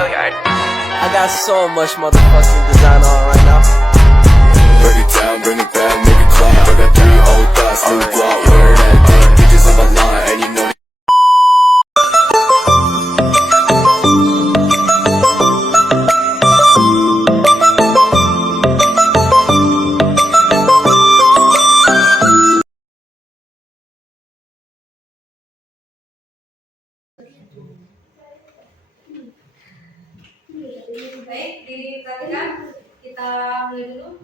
I got so much motherfucking design on right now. Break it down, bring it back, make it clap. I got 3 old thoughts, new block, where that thing. Bitches on my line, and you know Baik, diperhatikan kita mulai dulu.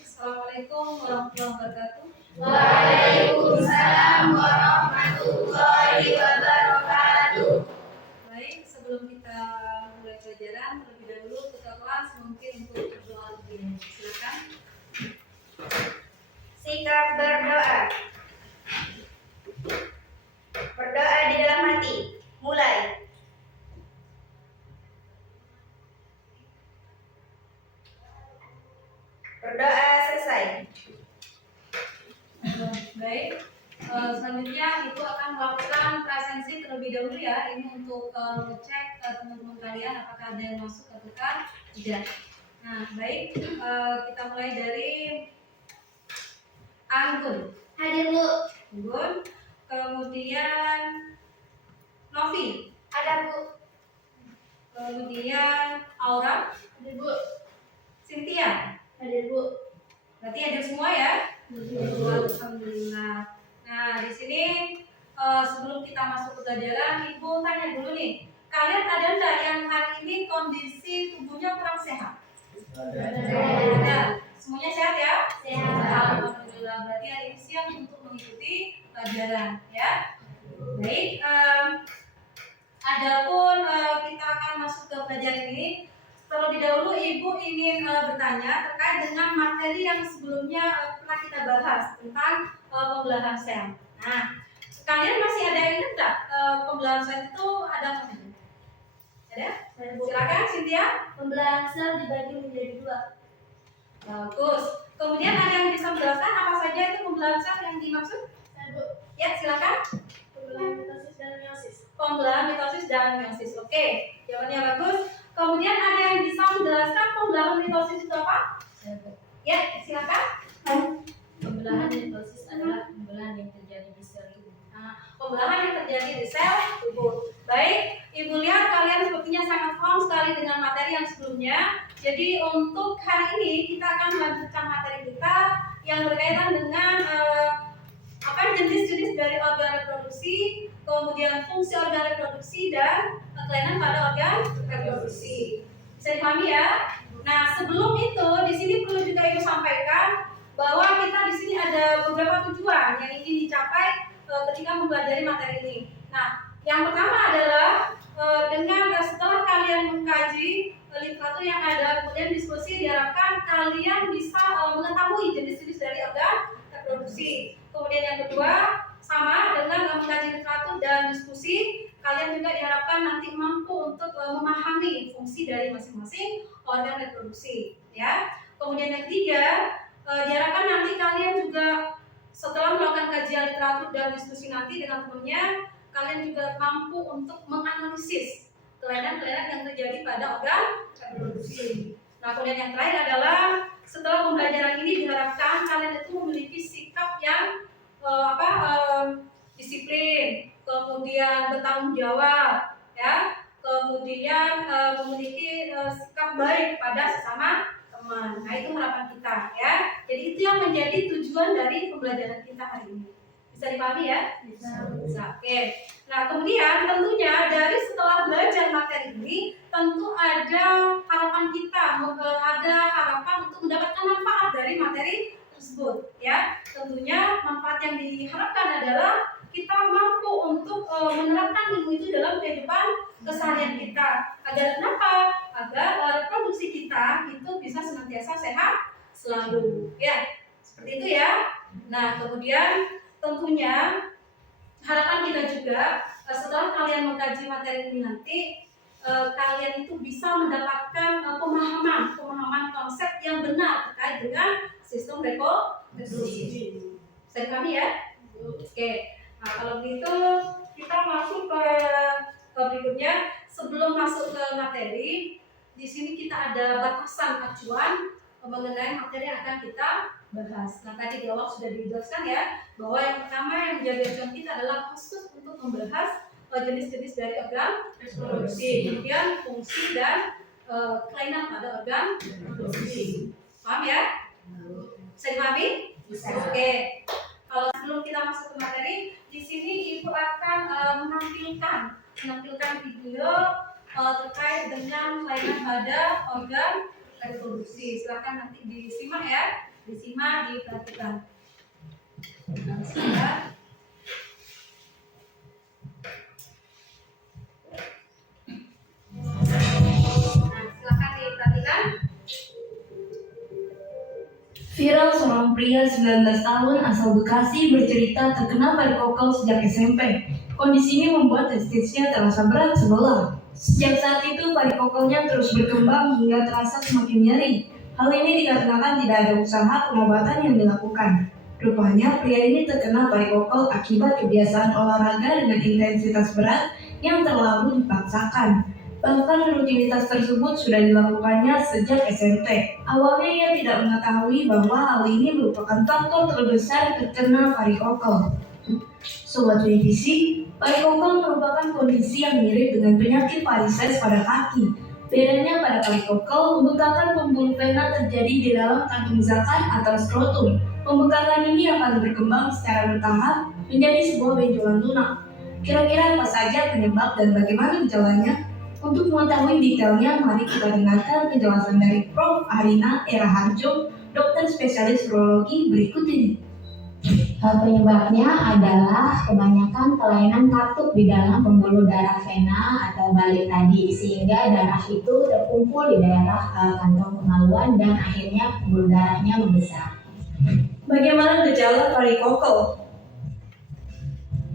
Assalamualaikum warahmatullahi wabarakatuh. Waalaikumsalam warahmatullahi wabarakatuh. Baik, sebelum kita mulai pelajaran, terlebih dahulu ketua kelas mungkin untuk berdoa lebih dahulu. Silakan. Sikap berdoa. Berdoa di dalam hati. Mulai. Berdoa selesai. Baik, selanjutnya Ibu akan melakukan presensi terlebih dahulu ya. Ini untuk ngecek teman-teman kalian apakah ada yang masuk ataukah tidak. Nah, baik, kita mulai dari Anggun. Hadir Bu. Anggun, kemudian Novi, Ada Bu. kemudian Aura, Hadir Bu. Cynthia. Hadir Bu. Berarti hadir semua ya? Alhamdulillah. Nah, di sini sebelum kita masuk ke pelajaran, Ibu tanya dulu nih, kalian ada nggak yang hari ini kondisi tubuhnya kurang sehat? Ada. Semuanya sehat ya? Sehat. Alhamdulillah. Berarti hari ini siap untuk mengikuti pelajaran ya. Baik. Adapun kita akan masuk ke pelajaran ini. Terlebih dahulu Ibu ingin bertanya terkait dengan materi yang sebelumnya pernah kita bahas tentang pembelahan sel. Nah, kalian masih ada yang ingat nggak pembelahan sel itu ada apa saja? Ada? Silakan Cynthia. Pembelahan sel dibagi menjadi 2. Bagus. Kemudian ada yang bisa menjelaskan apa saja itu pembelahan sel yang dimaksud? Ya, silakan. Pembelahan mitosis dan meiosis. Pembelahan mitosis dan meiosis. Oke, jawabannya bagus. Kemudian ada yang bisa menjelaskan pembelahan mitosis itu apa? Ya, silakan. Pembelahan mitosis adalah pembelahan yang terjadi di sel tubuh. Nah, pembelahan yang terjadi di sel tubuh. Baik, Ibu lihat kalian sepertinya sangat paham sekali dengan materi yang sebelumnya. Jadi untuk hari ini kita akan melanjutkan materi kita yang berkaitan dengan jenis-jenis dari organ reproduksi, kemudian fungsi organ reproduksi dan kelainan pada organ reproduksi. Bisa dipahami ya? Nah, sebelum itu di sini perlu juga Ibu sampaikan bahwa kita di sini ada beberapa tujuan yang ingin dicapai ketika mempelajari materi ini. Nah, yang pertama adalah dengan setelah kalian mengkaji literatur yang ada, kemudian diskusi, diharapkan kalian bisa mengetahui jenis-jenis dari organ reproduksi. Kemudian yang kedua, sama dengan mengkaji literatur dan diskusi, kalian juga diharapkan nanti mampu untuk memahami fungsi dari masing-masing organ reproduksi, ya. Kemudian yang ketiga, diharapkan nanti kalian juga setelah melakukan kajian literatur dan diskusi nanti dengan temannya, kalian juga mampu untuk menganalisis kelainan-kelainan yang terjadi pada organ reproduksi. Nah, kemudian yang terakhir adalah setelah pembelajaran ini diharapkan kalian itu memiliki sikap yang disiplin, kemudian bertanggung jawab, ya, kemudian memiliki sikap baik pada sesama teman. Nah, itu harapan kita, ya. Jadi itu yang menjadi tujuan dari pembelajaran kita hari ini. Bisa dipahami ya? Bisa. Oke. Nah, kemudian tentunya dari setelah belajar materi ini, tentu ada harapan kita, ada harapan untuk mendapatkan manfaat dari materi tersebut, ya. Tentunya manfaat yang diharapkan adalah kita mampu untuk menerapkan ilmu itu dalam kehidupan keseharian kita. Agar kenapa? Agar reproduksi kita itu bisa senantiasa sehat selalu, ya. Seperti itu ya. Nah, kemudian tentunya harapan kita juga setelah kalian mengkaji materi ini nanti kalian itu bisa mendapatkan pemahaman konsep yang benar terkait dengan sistem reproduksi. Bisa dipahami ya? Oke. Nah, kalau begitu kita masuk ke berikutnya. sebelum masuk ke materi, di sini kita ada batasan acuan mengenai materi yang akan kita bahas. Nah, tadi di awal sudah dijelaskan ya, bahwa yang pertama yang menjadi acuan kita adalah khusus untuk membahas jenis-jenis dari organ reproduksi, kemudian fungsi dan kelainan pada organ reproduksi. Paham ya? Bisa dipahami? Bisa. Oke. Kalau sebelum kita masuk ke materi, di sini Ibu akan menampilkan video terkait dengan kelainan pada organ reproduksi. Silakan nanti disimak ya, diperhatikan. Nah, silakan diperhatikan. Viral seorang pria 19 tahun asal Bekasi bercerita terkena varikokel sejak SMP. Kondisi ini membuat testisnya terasa berat sebelah. Sejak saat itu varikokelnya terus berkembang hingga terasa semakin nyeri. Hal ini dikarenakan tidak ada usaha pengobatan yang dilakukan. Rupanya pria ini terkena varikokel akibat kebiasaan olahraga dengan intensitas berat yang terlalu dipaksakan. Bahkan rutinitas tersebut sudah dilakukannya sejak SMP. Awalnya ia tidak mengetahui bahwa hal ini merupakan faktor terbesar terkena varikokel. Sobat Revisi, varikokel merupakan kondisi yang mirip dengan penyakit varises pada kaki. Bedanya pada varikokel, pembekakan pembuluh vena terjadi di dalam kantung zakat atau skrotum. Pembekakan ini akan berkembang secara bertahap menjadi sebuah benjolan lunak. Kira-kira apa saja penyebab dan bagaimana gejalanya? Untuk mengetahui detailnya, mari kita dengarkan penjelasan dari Prof. Arina Eraharjo, dokter spesialis urologi berikut ini. Penyebabnya adalah kebanyakan kelainan katup di dalam pembuluh darah vena atau balik tadi, sehingga darah itu terkumpul di daerah kantong kemaluan dan akhirnya pembuluh darahnya membesar. Bagaimana gejala varikokel?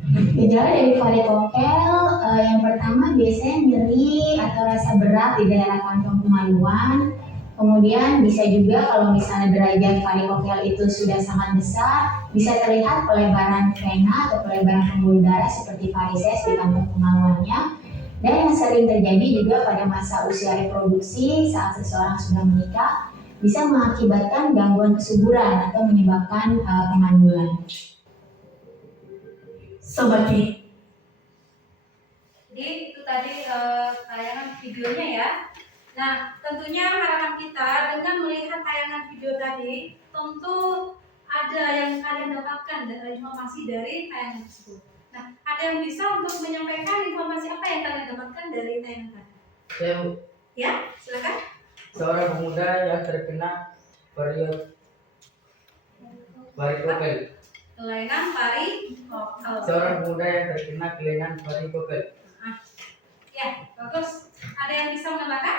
Gejala dari varikokel yang pertama biasanya nyeri atau rasa berat di daerah kantong kemaluan. Kemudian bisa juga kalau misalnya derajat varikokel itu sudah sangat besar, bisa terlihat pelebaran vena atau pelebaran pembuluh darah seperti varises di kantong kemaluannya. Dan yang sering terjadi juga pada masa usia reproduksi saat seseorang sudah menikah, bisa mengakibatkan gangguan kesuburan atau menyebabkan kemandulan. Sobat Ri. Jadi itu tadi tayangan videonya ya. Nah, tentunya harapan kita dengan melihat tayangan video tadi, tentu ada yang kalian dapatkan dari informasi dari tayangan tersebut. Nah, ada yang bisa untuk menyampaikan informasi apa yang kalian dapatkan dari tayangan tadi? Saya Ya, silakan. seorang pemuda yang terkena varikokel. Kelainan varikokel. Seorang pemuda yang terkena kelainan varikokel. Ya, bagus. Ada yang bisa menambahkan?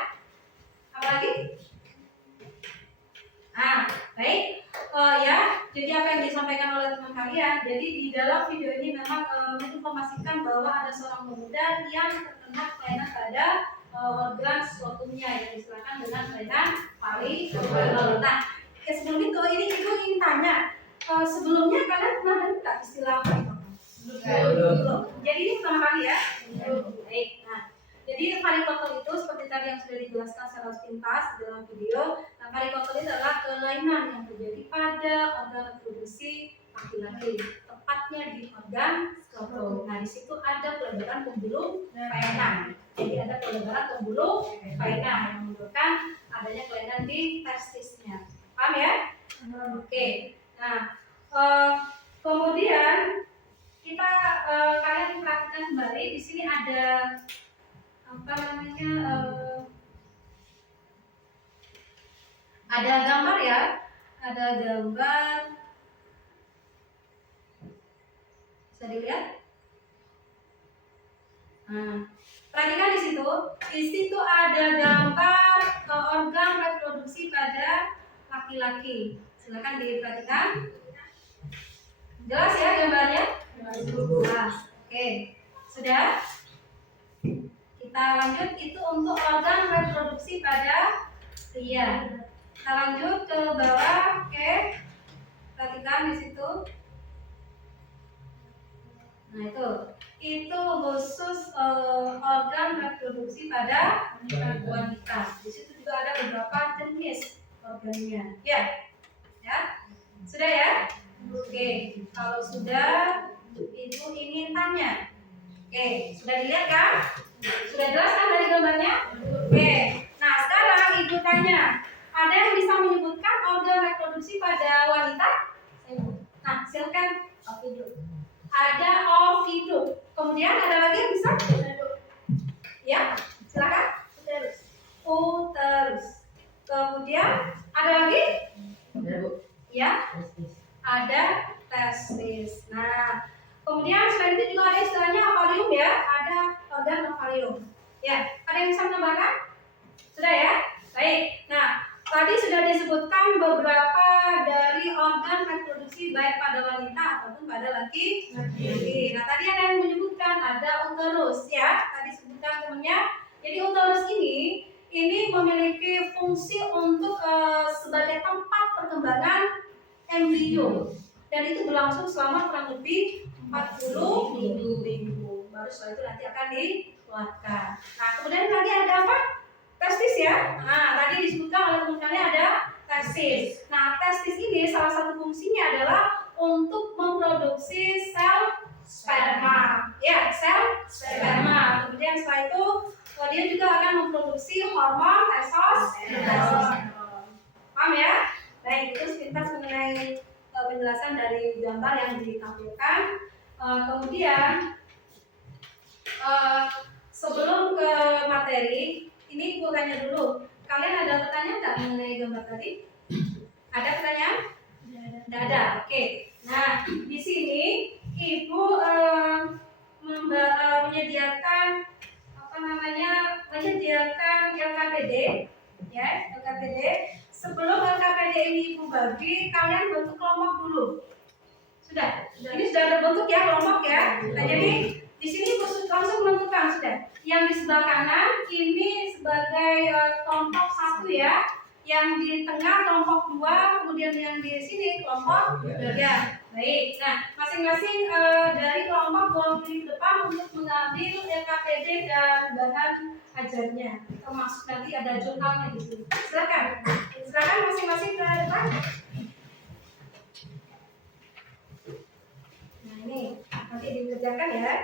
Apalagi? Baik. Ya, jadi apa yang disampaikan oleh teman kalian, jadi di dalam video ini memang menginformasikan bahwa ada seorang pemuda yang terkena kelainan pada organ skrotumnya yang disebutkan dengan kelainan varikokel. Nah, sebelum itu ini ingin tanya, sebelumnya kalian pernah dengar istilah varikokel? Belum. Jadi ini pertama kali ya. Baik. Nah, jadi varikokel itu seperti tadi yang sudah dijelaskan secara pintas di dalam video. Nah, varikokel itu adalah kelainan yang terjadi pada organ reproduksi laki-laki, tepatnya di organ skrotum. Nah, di situ ada pelebaran pembuluh vena. Jadi ada pelebaran pembuluh vena yang menyebabkan adanya kelainan di testisnya. Paham ya? Oke. Nah, kemudian kita kalian perhatikan kembali di sini ada apa namanya ada gambar ya, ada gambar, bisa dilihat. Perhatikan di situ ada gambar organ reproduksi pada laki-laki. Silakan diperhatikan. Jelas ya gambarnya? Jelas. Oke, sudah. Kita lanjut, itu untuk organ reproduksi pada pria. Kita lanjut ke bawah. Oke, perhatikan di situ. Nah itu khusus organ reproduksi pada wanita. Di situ juga ada beberapa jenis organnya. Ya, sudah ya. Oke, kalau sudah, ibu ingin tanya. Oke, sudah dilihat kan? Sudah jelas kan dari gambarnya? Oke, nah sekarang ibu tanya, ada yang bisa menyebutkan organ reproduksi pada wanita? Nah, silakan. Ada oviduct. Kemudian ada lagi yang bisa? Ya, silakan. Uterus. Kemudian ada lagi? Ya, ada testis. Nah, kemudian selain itu juga ada istilahnya ovarium ya, ada organ ovarium. Ya, ada yang bisa menambahkan? Sudah ya? Baik. Nah, tadi sudah disebutkan beberapa dari organ reproduksi baik pada wanita ataupun pada laki-laki. Nah, tadi ada yang menyebutkan ada uterus ya. Tadi sebutkan temannya. Jadi uterus ini memiliki fungsi untuk sebagai tempat perkembangan embrio. Dan itu berlangsung selama kurang lebih 40 minggu. Baru setelah itu nanti akan dikeluarkan. Nah, kemudian lagi ada apa? Testis ya. Nah, tadi disebutkan oleh teman-temannya ada testis. Nah, testis ini salah satu fungsinya adalah untuk memproduksi sel sperma. Ya, sel sperma. Kemudian setelah itu dia juga akan memproduksi hormon testosteron. Paham ya? Baik, itu sepintas mengenai penjelasan dari gambar yang ditampilkan. Kemudian sebelum ke materi, ini ibu tanya dulu. Kalian ada pertanyaan nggak mengenai gambar tadi? Ada pertanyaan? Tidak ada. Oke. Nah, di sini ibu menyediakan menyediakan LKPD, ya, LKPD. Sebelum LKPD ini ibu bagi, kalian bentuk kelompok dulu. Sudah. Ini sudah ada bentuk ya kelompok ya. Nah, jadi di sini langsung menentukan sudah. Yang di sebelah kanan ini sebagai kelompok 1 ya. Yang di tengah kelompok 2, kemudian yang di sini kelompok 3. Baik. Nah, masing-masing dari kelompok boleh ke depan untuk mengambil LKPD dan bahan ajarnya. Termasuk nanti ada jurnalnya di sini. Silakan. Silakan masing-masing ke depan. Nah, ini nanti dikerjakan ya.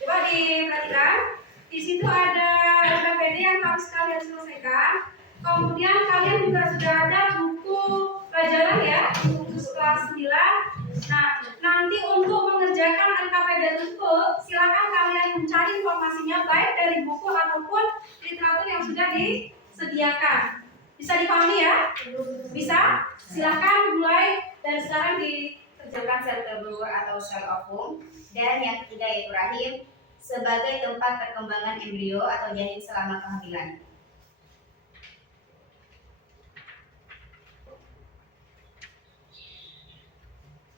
Coba diperhatikan, di situ ada LKPD yang harus kalian selesaikan. Kemudian kalian juga sudah ada buku pelajaran ya, buku kelas 9. Nah, nanti untuk mengerjakan LKPD tersebut, silakan kalian mencari informasinya baik dari buku ataupun literatur yang sudah disediakan. Bisa dipahami ya? Bisa? Silakan mulai dan sekarang Dikerjakan sel telur atau sel ovum. Dan yang ketiga yaitu rahim sebagai tempat perkembangan embrio atau janin selama kehamilan.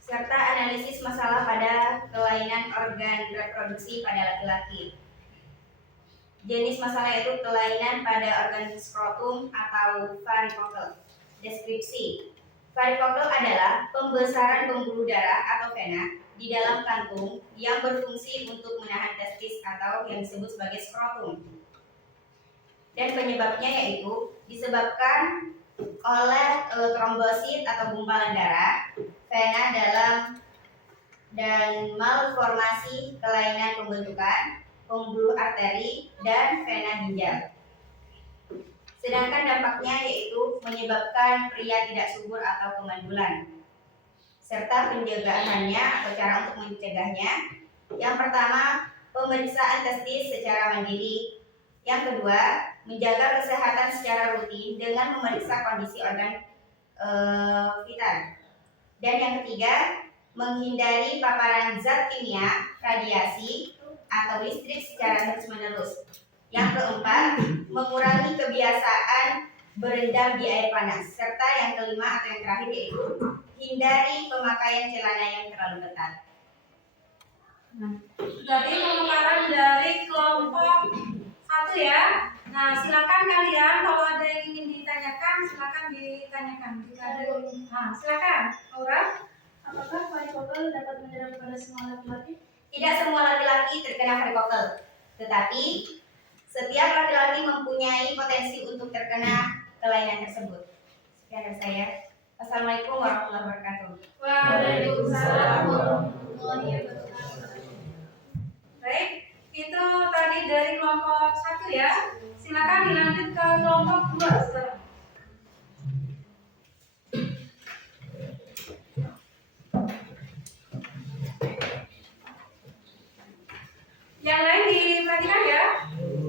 Serta analisis masalah pada kelainan organ reproduksi pada laki-laki. Jenis masalah yaitu kelainan pada organ skrotum atau varikokel. Deskripsi. Varikokel adalah pembesaran pembuluh darah atau vena di dalam kantung yang berfungsi untuk menahan testis atau yang disebut sebagai skrotum. Dan penyebabnya yaitu disebabkan oleh trombosit atau gumpalan darah, vena dalam dan malformasi kelainan pembentukan pembuluh arteri dan vena ginjal. Sedangkan dampaknya yaitu menyebabkan pria tidak subur atau kemandulan. Serta penjagaannya atau cara untuk mencegahnya. Yang pertama, pemeriksaan testis secara mandiri. Yang kedua, menjaga kesehatan secara rutin dengan memeriksa kondisi organ vital. Dan yang ketiga, menghindari paparan zat kimia, radiasi, atau listrik secara terus-menerus. Yang keempat, mengurangi kebiasaan berendam di air panas. Serta yang kelima atau yang terakhir yaitu hindari pemakaian celana yang terlalu ketat. Jadi pemaparan dari satu ya. Nah, silakan kalian kalau ada yang ingin ditanyakan, silakan ditanyakan. Jika ada nah, silakan. Aura, Apakah varikokel dapat menyerang pada semua laki-laki? Tidak semua laki-laki terkena varikokel, tetapi setiap laki-laki mempunyai potensi untuk terkena kelainan tersebut. Sekian dari saya. Assalamualaikum warahmatullahi wabarakatuh. Waalaikumsalam warahmatullahi wabarakatuh. Baik, itu tadi dari kelompok 1 ya. Silakan dilanjut ke kelompok 2 sekarang. Yang lain diperhatikan ya.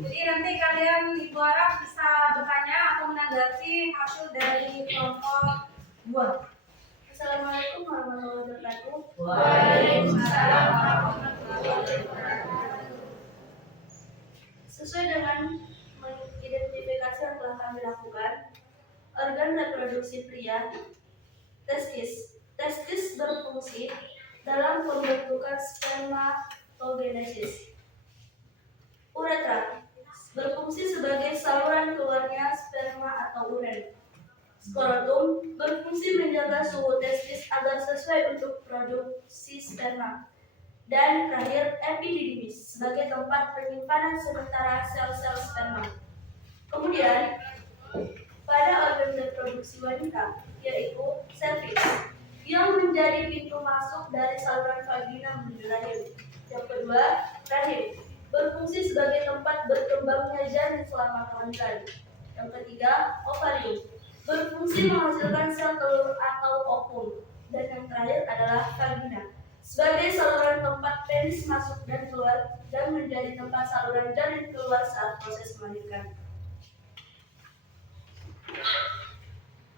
Jadi nanti kalian ibu harap bisa bertanya atau menanggapi hasil dari kelompok 2. Assalamualaikum warahmatullahi wabarakatuh. Waalaikumsalam warahmatullahi wabarakatuh. Sesuai dengan mengidentifikasi yang telah kami lakukan, organ reproduksi pria, testis berfungsi dalam pembentukan spermatogenesis. Uretra berfungsi sebagai saluran keluarnya sperma atau uren. Skrotum berfungsi menjaga suhu testis agar sesuai untuk produksi sperma. Dan terakhir, epididymis sebagai tempat penyimpanan sementara sel-sel sperma. Kemudian, pada organ reproduksi wanita, yaitu serviks, yang menjadi pintu masuk dari saluran vagina menuju rahim. Yang kedua, rahim berfungsi sebagai tempat berkembangnya janin selama kehamilan. Yang ketiga, ovarium berfungsi menghasilkan sel telur atau ovum. Dan yang terakhir adalah vagina sebagai saluran tempat penis masuk dan keluar dan menjadi tempat saluran janin keluar saat proses melahirkan.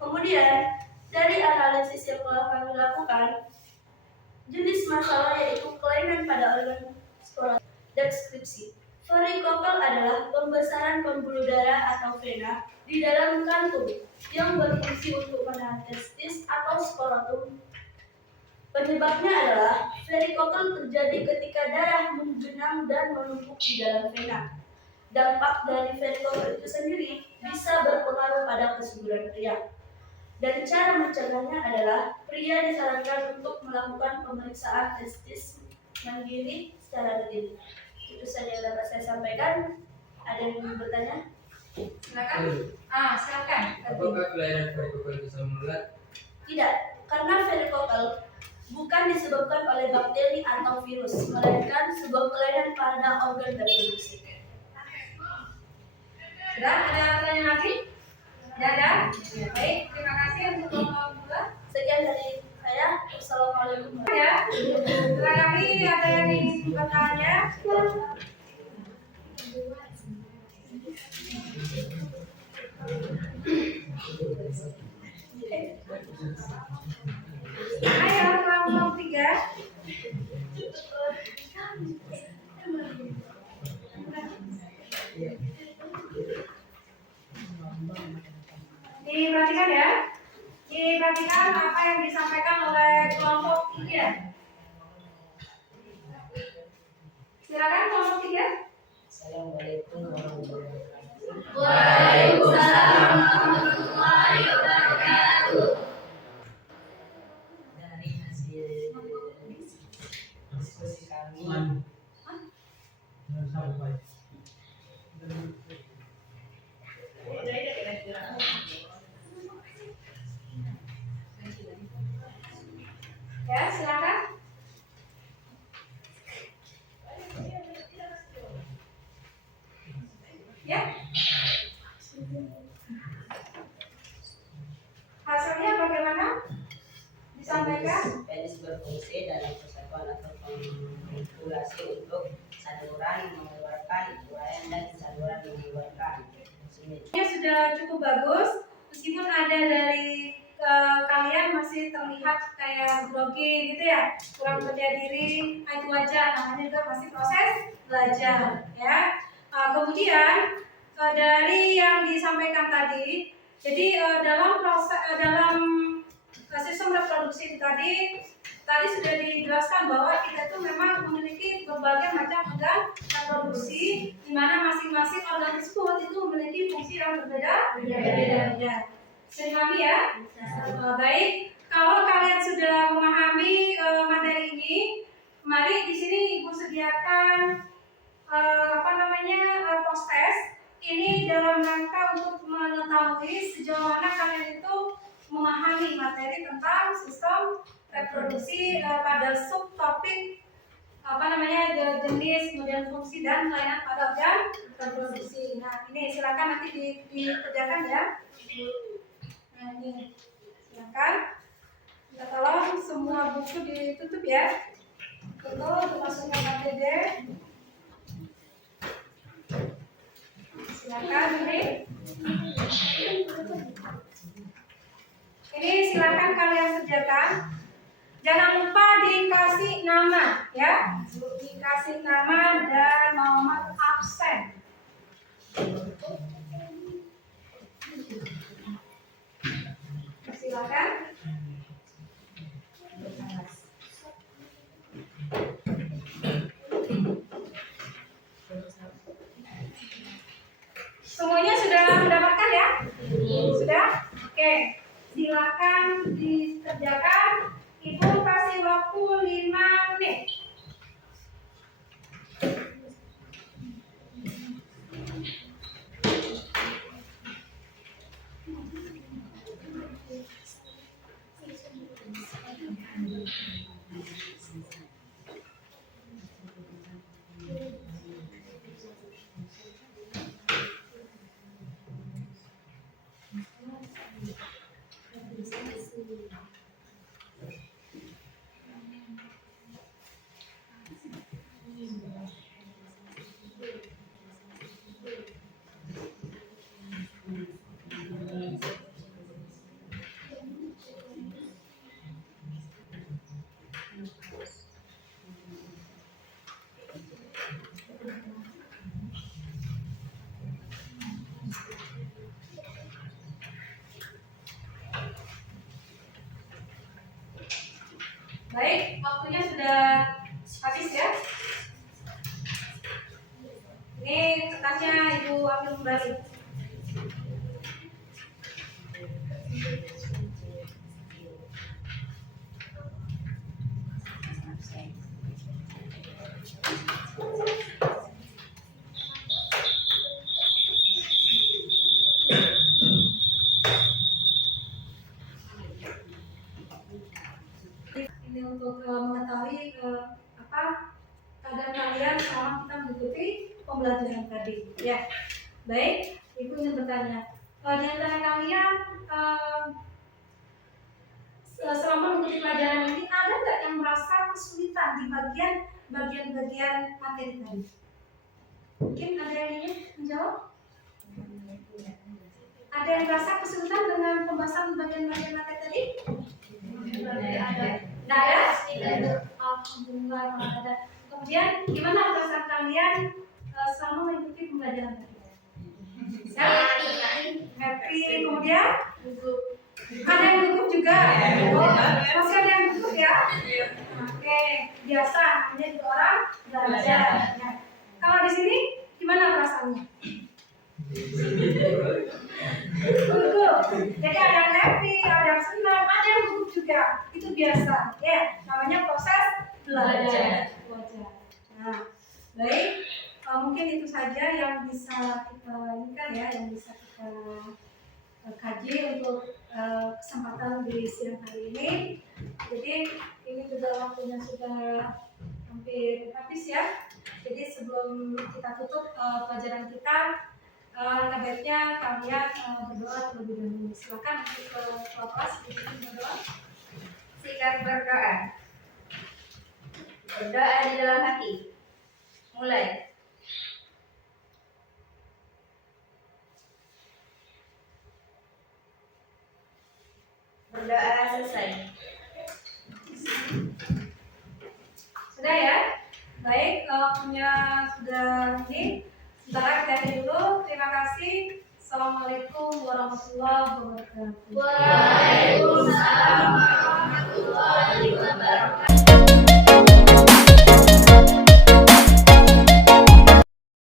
Kemudian, dari analisis yang telah kami lakukan, jenis masalah yaitu kelainan pada organ skrotum. Deskripsi. Varikokel adalah pembesaran pembuluh darah atau vena di dalam kantung yang berfungsi untuk menahan testis atau skrotum. Penyebabnya adalah varikokel terjadi ketika darah menggenang dan menumpuk di dalam vena. Dampak dari varikokel itu sendiri bisa berpengaruh pada kesuburan pria. Dan cara mencegahnya adalah pria disarankan untuk melakukan pemeriksaan testis mandiri secara rutin. Itu saja yang dapat saya sampaikan. Ada yang ingin bertanya? Silakan. Silakan. Apakah kelainan varikokel bisa menular? Tidak, karena varikokel bukan disebabkan oleh bakteri atau virus, melainkan sebuah kelainan pada organ reproduksi. Sudah ada pertanyaan lagi? Tidak ada? Baik, terima kasih untuk kelompok 2. Sekian dari saya. Wassalamualaikum. Ya, barangkali ada yang ingin bertanya. Ayo, kelompok 3. Diperhatikan ya. Diperhatikan apa yang disampaikan oleh kelompok 3. Silakan kelompok 3. Assalamualaikum warahmatullahi wabarakatuh. Waalaikumsalam warahmatullahi wabarakatuh. Dari hasil diskusi kami, Ya, silakan. Ya. Hasilnya bagaimana? Disampaikan. penis berfungsi dalam kesatuan atau pengumulasi untuk saluran mengeluarkan uraian dan saluran mengeluarkan semen. Ini sudah cukup bagus, meskipun ada dari kalian masih terlihat kayak grogi gitu ya, kurang percaya diri, itu wajar, namanya juga masih proses belajar ya. Kemudian dari yang disampaikan tadi, jadi dalam sistem reproduksi tadi sudah dijelaskan bahwa kita tuh memang memiliki berbagai macam organ reproduksi, di mana masing-masing organ tersebut itu memiliki fungsi yang berbeda-beda. Bisa dipahami ya? Baik, kalau kalian sudah memahami materi ini, mari di sini Ibu sediakan post test. Ini dalam rangka untuk mengetahui sejauh mana kalian itu memahami materi tentang sistem reproduksi pada subtopik jenis, kemudian fungsi dan kelainan pada organ reproduksi. Nah, ini silakan nanti dikerjakan ya. Nah, ini silakan. Minta tolong semua buku ditutup ya. Betul, dimasukkan ATD. Silakan ini. Ini silakan kalian kerjakan. Jangan lupa dikasih nama ya, dikasih nama dan nomor absen. Silakan. Semuanya sudah mendapatkan ya? Sudah? Oke. Silakan dikerjakan. Ibu kasih waktu 5 menit. Baik, waktunya sudah habis ya. Ini kertasnya Ibu ambil kembali. Ini untuk mengetahui keadaan kalian selama kita mengikuti pembelajaran tadi. Ya, baik. Ibu ingin bertanya, di antara kalian selama mengikuti pelajaran ini ada nggak yang merasa kesulitan di bagian-bagian materi tadi? Mungkin ada yang ingin menjawab? Ada yang merasa kesulitan dengan pembahasan bagian-bagian materi tadi? Tidak ada? Alhamdulillah tidak ada. Kemudian gimana perasaan kalian selama mengikuti pembelajaran tadi? Happy. Kemudian ada yang gugup juga. Masih ada yang gugup ya? Oke, biasa. Hanya dua orang belajar. Nah, kalau di sini gimana perasaannya? Gugup. Jadi ada yang happy, ada yang senang, ada yang gugup juga. Itu biasa. Ya, namanya proses belajar. Nah, baik. Mungkin itu saja yang bisa kita inginkan ya, yang bisa kita kaji untuk kesempatan di siang hari ini. Jadi ini juga waktunya sudah hampir habis ya. Jadi sebelum kita tutup pelajaran kita, baiknya kalian berdoa terlebih dahulu. Silakan untuk kelas berdoa. Sikat berdoa. Berdoa di dalam hati. Mulai. Berdoa selesai. Sudah ya? Baik, waktunya sudah ini. Sebentar kita dulu. Terima kasih. Assalamualaikum warahmatullahi wabarakatuh. Waalaikumsalam.